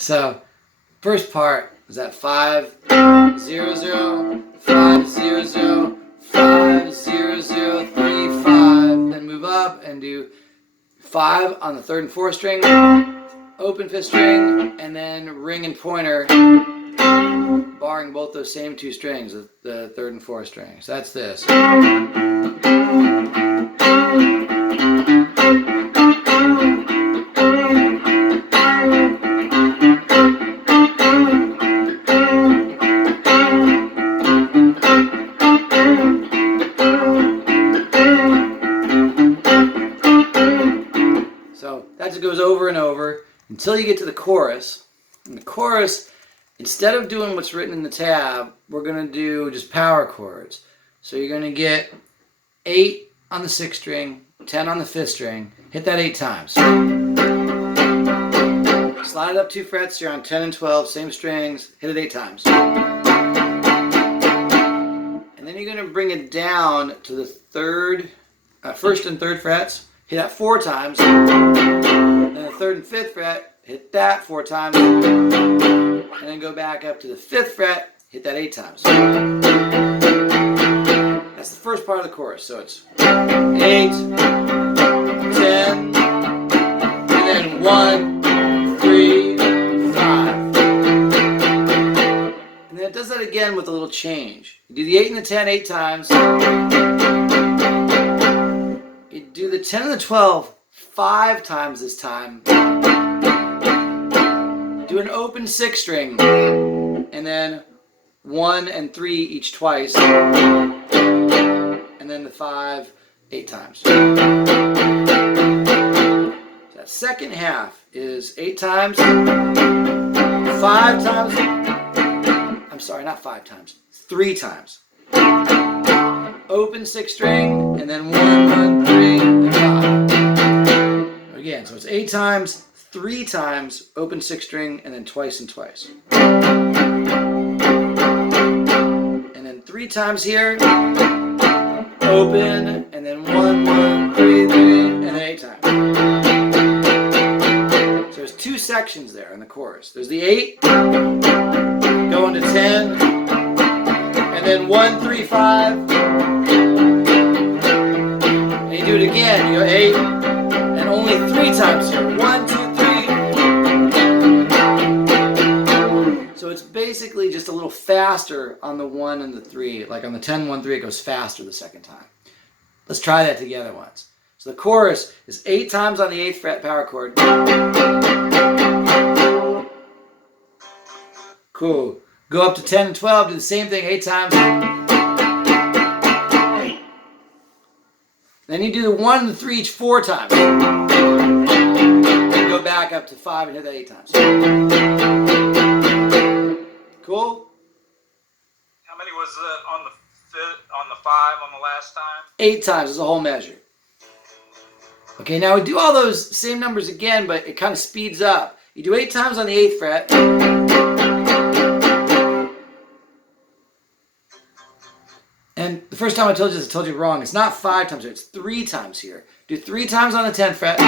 So, first part is that 5 0 0 5 0 0 5 0 0 3 5. Then move up and do 5 on the 3rd and 4th string, open 5th string, and then ring and pointer, barring both those same 2 strings, the 3rd and 4th strings. That's this. So that just goes over and over until you get to the chorus. In the chorus, instead of doing what's written in the tab, we're going to do just power chords. So you're going to get 8 on the 6th string, 10 on the 5th string, hit that 8 times. Slide it up 2 frets, you're on 10 and 12, same strings, hit it 8 times. And then you're going to bring it down to the 1st and 3rd frets, hit that 4 times. Then the 3rd and 5th fret, hit that 4 times. And then go back up to the 5th fret, hit that 8 times. That's the first part of the chorus. So it's 8, 10, and then 1, 3, 5. And then it does that again with a little change. You do the 8 and the 10 8 times. You do the 10 and the 12 5 times this time. Do an open 6th string, and then 1 and 3 each twice, and then the 5 8 times. So that second half is 8 times, 5 times, I'm sorry, not 5 times, 3 times. Open 6th string, and then 1, 1, 3, and 5. Again, so it's 8 times, 3 times, open 6th string, and then twice and twice. And then 3 times here, open, and then 1, 1, 3, 3, and then 8 times. So there's 2 sections there in the chorus. There's the 8, going to 10, and then 1, 3, 5. And you do it again. You go 8, and only 3 times here. 1, 2, 3. So it's basically just a little faster on the 1 and the 3. Like on the 10, 1, 3, it goes faster the second time. Let's try that together once. So the chorus is 8 times on the 8th fret power chord. Cool. Go up to 10 and 12, do the same thing 8 times. Then you do the 1 and the 3 each 4 times. Then go back up to 5 and hit that 8 times. Cool? How many was on the 5 on the last time? 8 times is a whole measure. Okay, now we do all those same numbers again, but it kind of speeds up. You do 8 times on the 8th fret. And the first time I told you wrong. It's not 5 times here, it's 3 times here. Do 3 times on the 10th fret.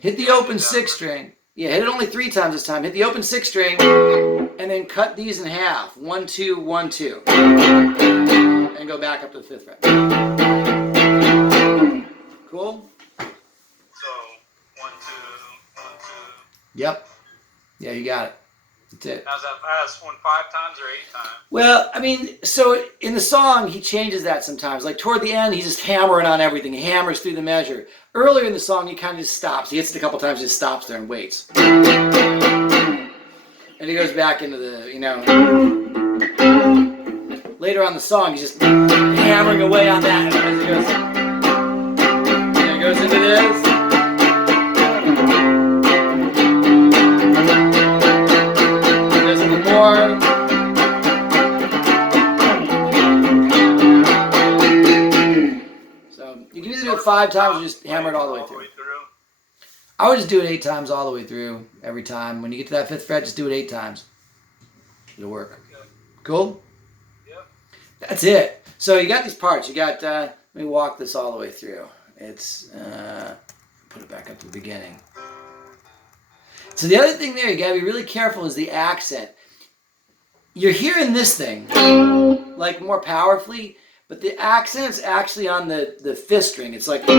Hit the open 6th string. Yeah, hit it only 3 times this time. Hit the open 6th string, and then cut these in half. 1, 2, 1, 2. And go back up to the 5th fret. Cool? So, 1, 2, 1, 2. Yep. Yeah, you got it. That's it. Now is that fast one 5 times or 8 times? Well, I mean, so in the song, he changes that sometimes. Like toward the end, he's just hammering on everything. He hammers through the measure. Earlier in the song, he kind of just stops. He hits it a couple times, just stops there and waits. And he goes back into the, later on the song, he's just hammering away on that. And he goes into this. So you can either do it 5 times or just hammer it all the way through. I would just do it 8 times all the way through every time. When you get to that 5th fret, just do it 8 times. It'll work. Cool? Yep. That's it. So you got these parts. You got, let me walk this all the way through. It's, put it back up to the beginning. So the other thing there you gotta be really careful is the accent. You're hearing this thing like more powerfully, but the accent's actually on the fifth string. It's like, so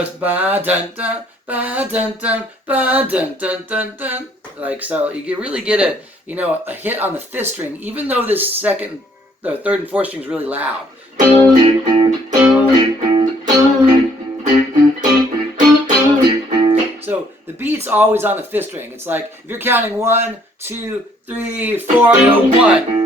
it's ba dun dun ba dun dun ba dun dun dun dun. Like, so you can really get a hit on the fifth string, even though this third and fourth string is really loud. So the beat's always on the fifth string. It's like if you're counting 1, 2, 3, 4, go 1.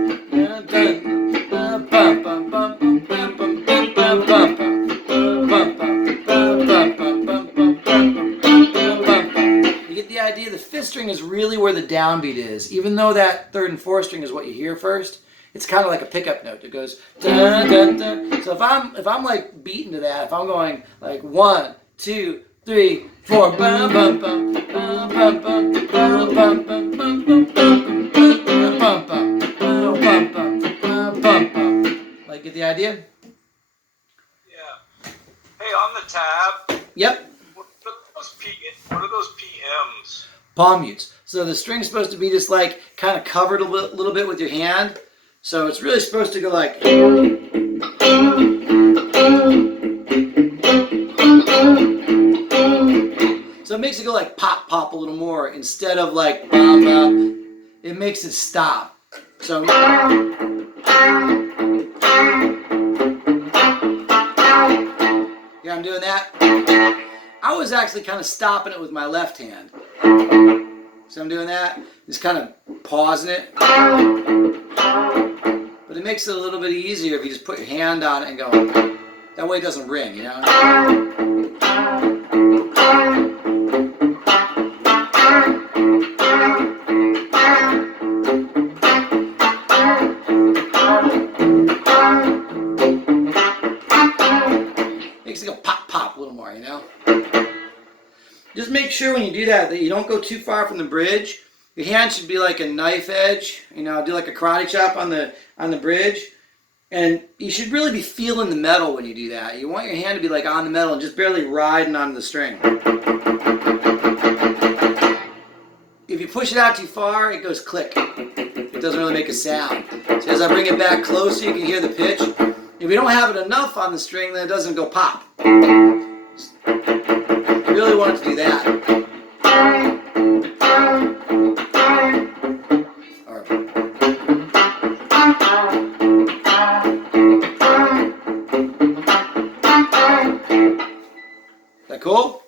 You get the idea. The fifth string is really where the downbeat is. Even though that third and fourth string is what you hear first, it's kind of like a pickup note that goes dun dun dun. So if I'm like beating to that, if I'm going like 1, 2, 3, 4, bum bum bum bum bum bum bum bum bum bum bum. Like, get the idea? Yeah. Hey, on the tab. Yep. What are those PMs? Palm mutes. So the string's supposed to be just like kind of covered a little bit with your hand. So it's really supposed to go like. So it makes it go like pop, pop a little more instead of like bum, bum. It makes it stop. So yeah, I'm doing that. I was actually kind of stopping it with my left hand. So I'm doing that, just kind of pausing it. But it makes it a little bit easier if you just put your hand on it and go. That way it doesn't ring, you know? Makes it go pop, pop a little more, you know? Just make sure when you do that you don't go too far from the bridge. Your hand should be like a knife edge, you know, do like a karate chop on the bridge. And you should really be feeling the metal when you do that. You want your hand to be like on the metal and just barely riding on the string. If you push it out too far, it goes click. It doesn't really make a sound. So as I bring it back closer, you can hear the pitch. If you don't have it enough on the string, then it doesn't go pop. You really want it to do that. Is that cool?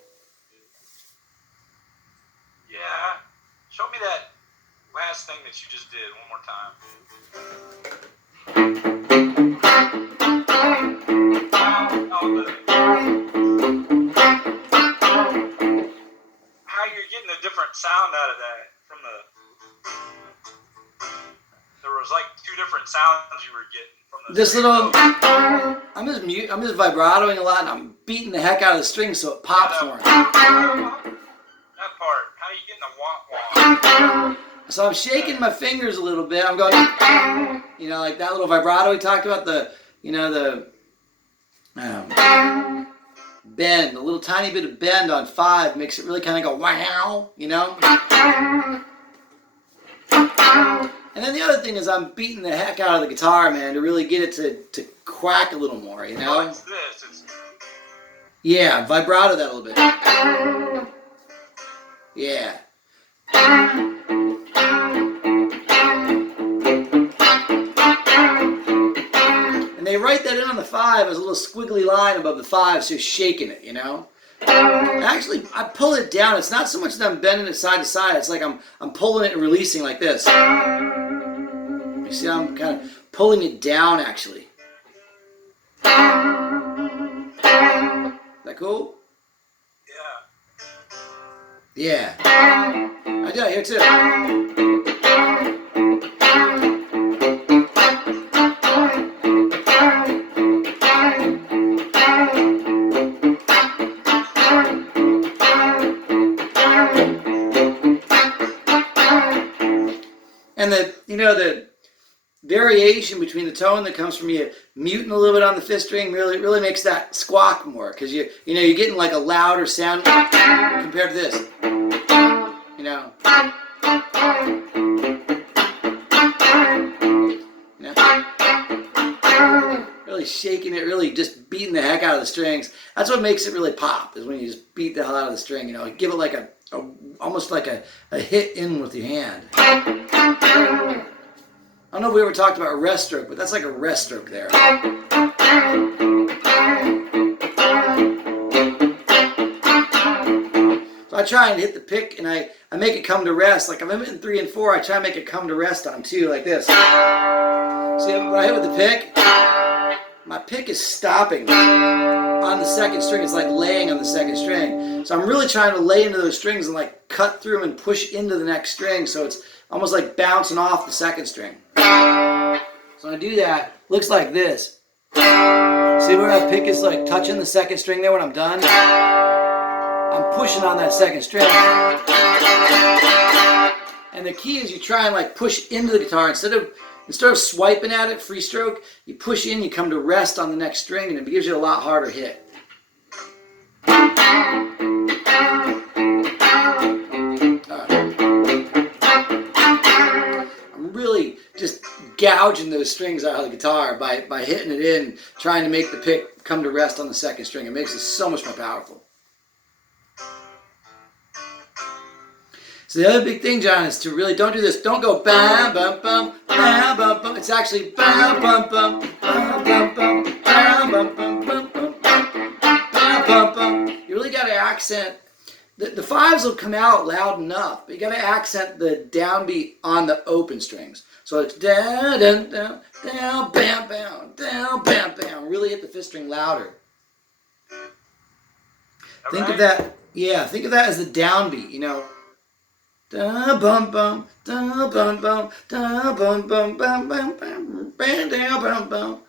Yeah. Show me that last thing that you just did one more time. How you're getting a different sound out of that from the. There was like 2 different sounds you were getting from the. This little. I'm just vibratoing a lot, and I'm beating the heck out of the string so it pops more. That part. How are you getting a wah-wah? So I'm shaking my fingers a little bit. I'm going, you know, like that little vibrato we talked about. The bend, a little tiny bit of bend on 5 makes it really kind of go wow, you know. And then the other thing is I'm beating the heck out of the guitar, man, to really get it to quack a little more, you know? What's this? Yeah, vibrato that a little bit. Yeah. And they write that in on the 5 as a little squiggly line above the 5, so you're shaking it, you know? Actually, I pull it down. It's not so much that I'm bending it side to side. It's like I'm pulling it and releasing like this. You see how I'm kind of pulling it down, actually. Is that cool? Yeah. Yeah. I do that here too. And the variation between the tone that comes from you muting a little bit on the 5th string really makes that squawk more, because you're getting like a louder sound compared to this. You know. Really shaking it, really just beating the heck out of the strings. That's what makes it really pop, is when you just beat the hell out of the string, you know, give it like almost like a hit in with your hand. I don't know if we ever talked about rest stroke, but that's like a rest stroke there. So I try and hit the pick, and I make it come to rest. Like if I'm hitting 3 and 4, I try and make it come to rest on 2, like this. See, when I hit with the pick, my pick is stopping on the second string. It's like laying on the second string. So I'm really trying to lay into those strings and like cut through them and push into the next string. So it's almost like bouncing off the second string. So when I do that, it looks like this. See where my pick is like touching the second string there when I'm done? I'm pushing on that second string. And the key is you try and like push into the guitar instead of swiping at it, free stroke, you push in, you come to rest on the next string, and it gives you a lot harder hit. I'm really just gouging those strings out of the guitar by hitting it in, trying to make the pick come to rest on the second string. It makes it so much more powerful. So the other big thing, John, is to really don't do this. Don't go bam bum bum bam bum bum. It's actually bam bum bum bam bum bum bam bum bum bum bum bam bum bum. You really got to accent. The fives will come out loud enough, but you got to accent the downbeat on the open strings. So it's down down down down bam bam down bam bam. Really hit the fifth string louder. Think of that. Yeah, think of that as the downbeat. You know. Da bum bum, da bum bum, da bum bum bum bum bum bam da bum bum.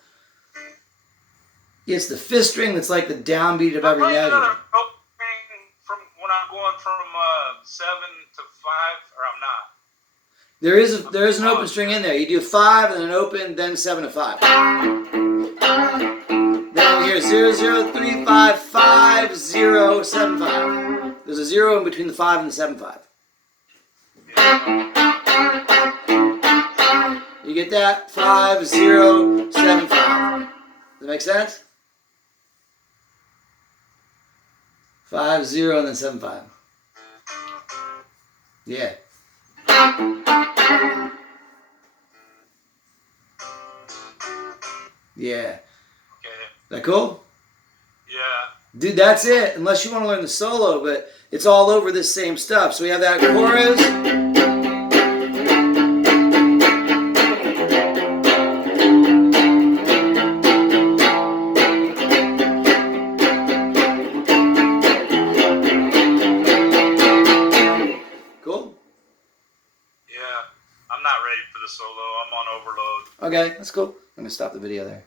It's the fifth string that's like the downbeat of every measure. From when I'm going from 7 to 5, or I'm not. There is an open string in there. You do 5 and then an open, then 7 to 5. Then here's 0 0 3 5 5 0 7 5. There's a 0 in between the 5 and the 7 5. You get that? 5 0 7 5. Does that make sense? 5 0 and then 7 5. Yeah. Yeah. Okay. That cool? Yeah. Dude, that's it. Unless you want to learn the solo, but it's all over this same stuff. So we have that chorus. Cool? Yeah. I'm not ready for the solo. I'm on overload. Okay, that's cool. I'm going to stop the video there.